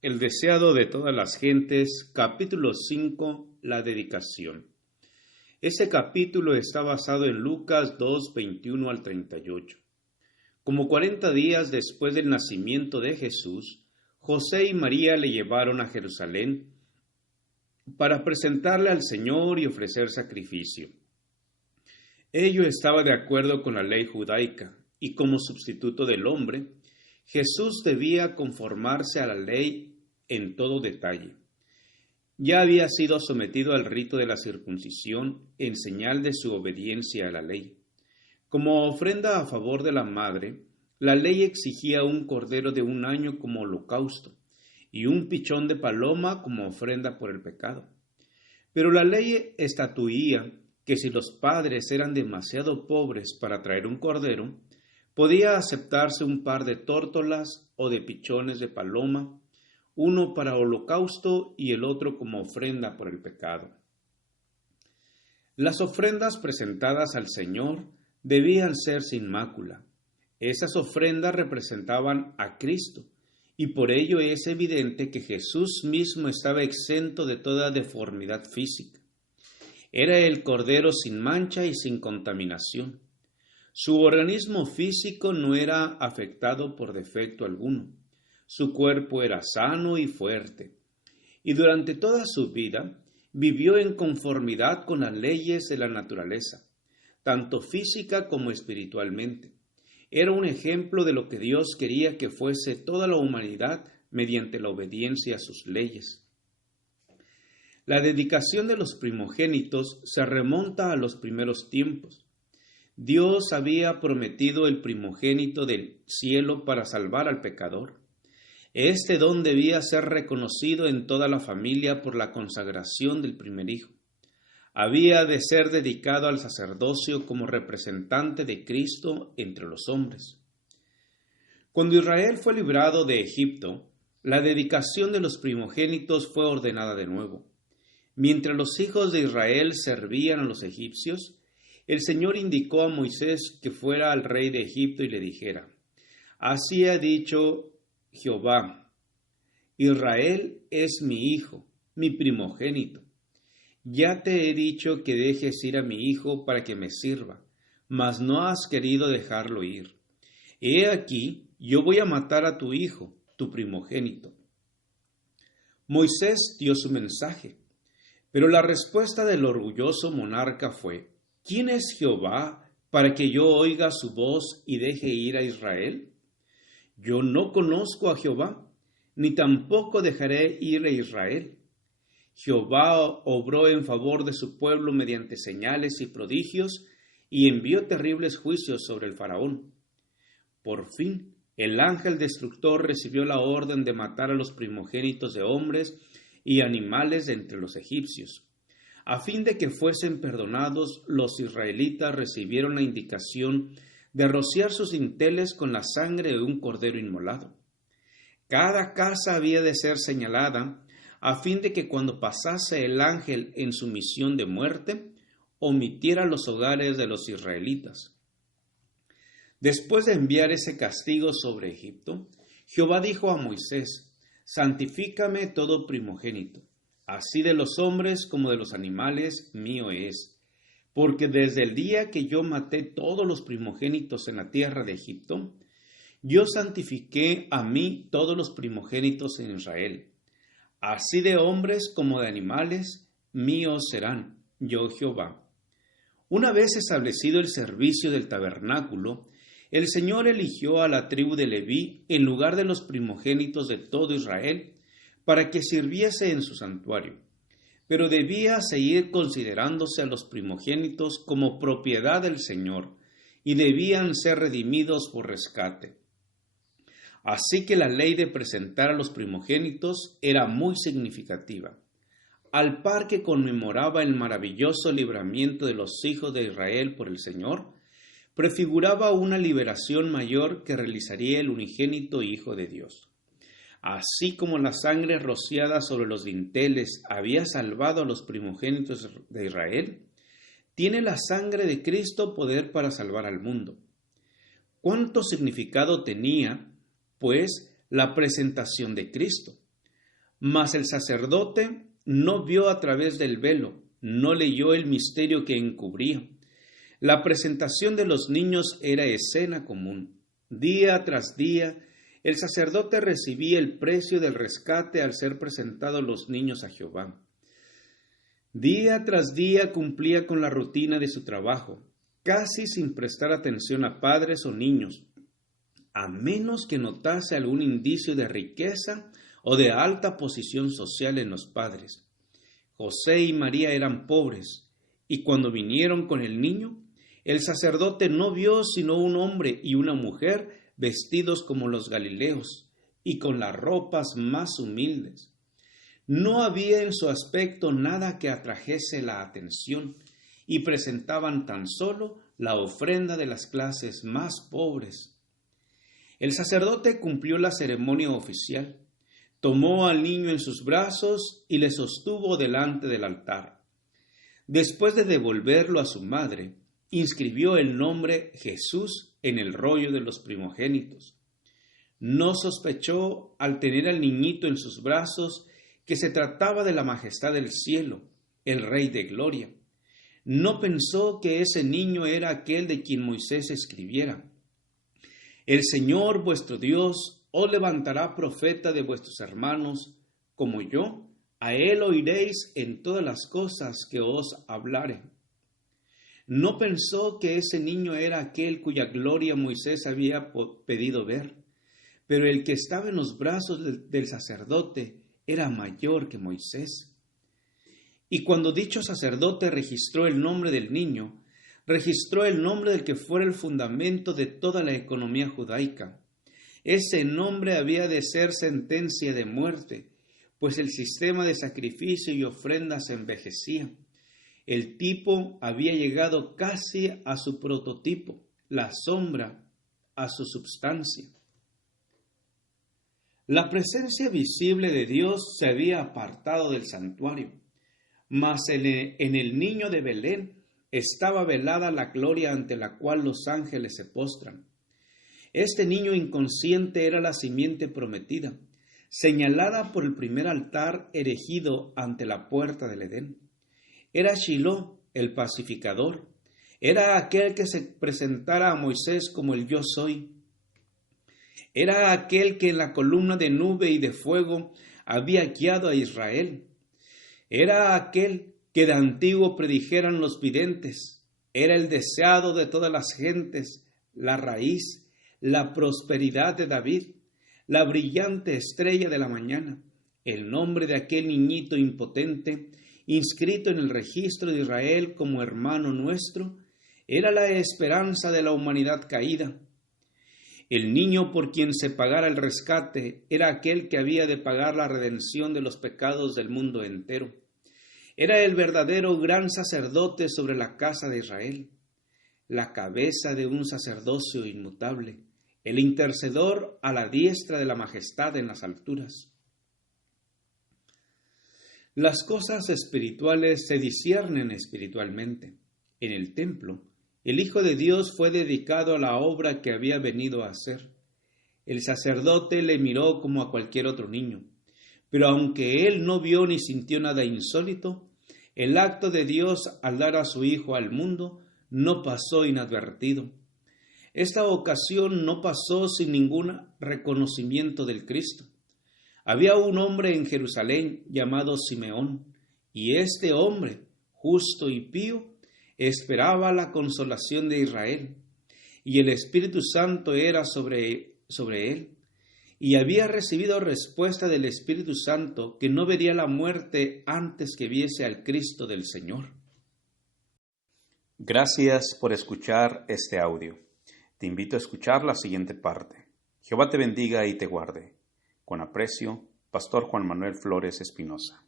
El deseado de todas las gentes, capítulo 5, la dedicación. Ese capítulo está basado en Lucas 2, 21 al 38. Como 40 días después del nacimiento de Jesús, José y María le llevaron a Jerusalén para presentarle al Señor y ofrecer sacrificio. Ello estaba de acuerdo con la ley judaica, y como sustituto del hombre, Jesús debía conformarse a la ley en todo detalle. Ya había sido sometido al rito de la circuncisión en señal de su obediencia a la ley. Como ofrenda a favor de la madre, la ley exigía un cordero de 1 año como holocausto y un pichón de paloma como ofrenda por el pecado. Pero la ley estatuía que si los padres eran demasiado pobres para traer un cordero, podía aceptarse un par de tórtolas o de pichones de paloma, uno para holocausto y el otro como ofrenda por el pecado. Las ofrendas presentadas al Señor debían ser sin mácula. Esas ofrendas representaban a Cristo, y por ello es evidente que Jesús mismo estaba exento de toda deformidad física. Era el Cordero sin mancha y sin contaminación. Su organismo físico no era afectado por defecto alguno. Su cuerpo era sano y fuerte, y durante toda su vida vivió en conformidad con las leyes de la naturaleza, tanto física como espiritualmente. Era un ejemplo de lo que Dios quería que fuese toda la humanidad mediante la obediencia a sus leyes. La dedicación de los primogénitos se remonta a los primeros tiempos. Dios había prometido el primogénito del cielo para salvar al pecador. Este don debía ser reconocido en toda la familia por la consagración del primer hijo. Había de ser dedicado al sacerdocio como representante de Cristo entre los hombres. Cuando Israel fue librado de Egipto, la dedicación de los primogénitos fue ordenada de nuevo. Mientras los hijos de Israel servían a los egipcios, el Señor indicó a Moisés que fuera al rey de Egipto y le dijera: «Así ha dicho Jehová, Israel es mi hijo, mi primogénito. Ya te he dicho que dejes ir a mi hijo para que me sirva, mas no has querido dejarlo ir. He aquí, yo voy a matar a tu hijo, tu primogénito». Moisés dio su mensaje, pero la respuesta del orgulloso monarca fue: «¿Quién es Jehová para que yo oiga su voz y deje ir a Israel? Yo no conozco a Jehová, ni tampoco dejaré ir a Israel». Jehová obró en favor de su pueblo mediante señales y prodigios y envió terribles juicios sobre el faraón. Por fin, el ángel destructor recibió la orden de matar a los primogénitos de hombres y animales de entre los egipcios. A fin de que fuesen perdonados, los israelitas recibieron la indicación de rociar sus dinteles con la sangre de un cordero inmolado. Cada casa había de ser señalada, a fin de que cuando pasase el ángel en su misión de muerte, omitiera los hogares de los israelitas. Después de enviar ese castigo sobre Egipto, Jehová dijo a Moisés: «Santifícame todo primogénito, así de los hombres como de los animales mío es, porque desde el día que yo maté todos los primogénitos en la tierra de Egipto, yo santifiqué a mí todos los primogénitos en Israel. Así de hombres como de animales míos serán, yo Jehová». Una vez establecido el servicio del tabernáculo, el Señor eligió a la tribu de Leví en lugar de los primogénitos de todo Israel para que sirviese en su santuario, pero debía seguir considerándose a los primogénitos como propiedad del Señor y debían ser redimidos por rescate. Así que la ley de presentar a los primogénitos era muy significativa. Al par que conmemoraba el maravilloso libramiento de los hijos de Israel por el Señor, prefiguraba una liberación mayor que realizaría el unigénito Hijo de Dios. Así como la sangre rociada sobre los dinteles había salvado a los primogénitos de Israel, tiene la sangre de Cristo poder para salvar al mundo. ¿Cuánto significado tenía, pues, la presentación de Cristo? Mas el sacerdote no vio a través del velo, no leyó el misterio que encubría. La presentación de los niños era escena común. Día tras día, el sacerdote recibía el precio del rescate al ser presentados los niños a Jehová. Día tras día cumplía con la rutina de su trabajo, casi sin prestar atención a padres o niños, a menos que notase algún indicio de riqueza o de alta posición social en los padres. José y María eran pobres, y cuando vinieron con el niño, el sacerdote no vio sino un hombre y una mujer vestidos como los galileos, y con las ropas más humildes. No había en su aspecto nada que atrajese la atención, y presentaban tan solo la ofrenda de las clases más pobres. El sacerdote cumplió la ceremonia oficial, tomó al niño en sus brazos y le sostuvo delante del altar. Después de devolverlo a su madre, inscribió el nombre Jesús en el rollo de los primogénitos. No sospechó, al tener al niñito en sus brazos, que se trataba de la majestad del cielo, el Rey de Gloria. No pensó que ese niño era aquel de quien Moisés escribiera: El Señor vuestro Dios os levantará profeta de vuestros hermanos, como yo, a él oiréis en todas las cosas que os hablare. No pensó que ese niño era aquel cuya gloria Moisés había pedido ver, pero el que estaba en los brazos del sacerdote era mayor que Moisés. Y cuando dicho sacerdote registró el nombre del niño, registró el nombre del que fuera el fundamento de toda la economía judaica. Ese nombre había de ser sentencia de muerte, pues el sistema de sacrificio y ofrendas envejecía. El tipo había llegado casi a su prototipo, la sombra a su substancia. La presencia visible de Dios se había apartado del santuario, mas en el niño de Belén estaba velada la gloria ante la cual los ángeles se postran. Este niño inconsciente era la simiente prometida, señalada por el primer altar erigido ante la puerta del Edén. Era Shiloh, el pacificador. Era aquel que se presentara a Moisés como el yo soy. Era aquel que en la columna de nube y de fuego había guiado a Israel. Era aquel que de antiguo predijeran los videntes. Era el deseado de todas las gentes, la raíz, la prosperidad de David, la brillante estrella de la mañana, el nombre de aquel niñito impotente, inscrito en el registro de Israel como hermano nuestro, era la esperanza de la humanidad caída. El niño por quien se pagara el rescate era aquel que había de pagar la redención de los pecados del mundo entero. Era el verdadero gran sacerdote sobre la casa de Israel, la cabeza de un sacerdocio inmutable, el intercedor a la diestra de la majestad en las alturas. Las cosas espirituales se disciernen espiritualmente. En el templo, el Hijo de Dios fue dedicado a la obra que había venido a hacer. El sacerdote le miró como a cualquier otro niño, pero aunque él no vio ni sintió nada insólito, el acto de Dios al dar a su Hijo al mundo no pasó inadvertido. Esta ocasión no pasó sin ningún reconocimiento del Cristo. Había un hombre en Jerusalén llamado Simeón, y este hombre, justo y pío, esperaba la consolación de Israel, y el Espíritu Santo era sobre él, y había recibido respuesta del Espíritu Santo que no vería la muerte antes que viese al Cristo del Señor. Gracias por escuchar este audio. Te invito a escuchar la siguiente parte. Jehová te bendiga y te guarde. Con aprecio, Pastor Juan Manuel Flores Espinosa.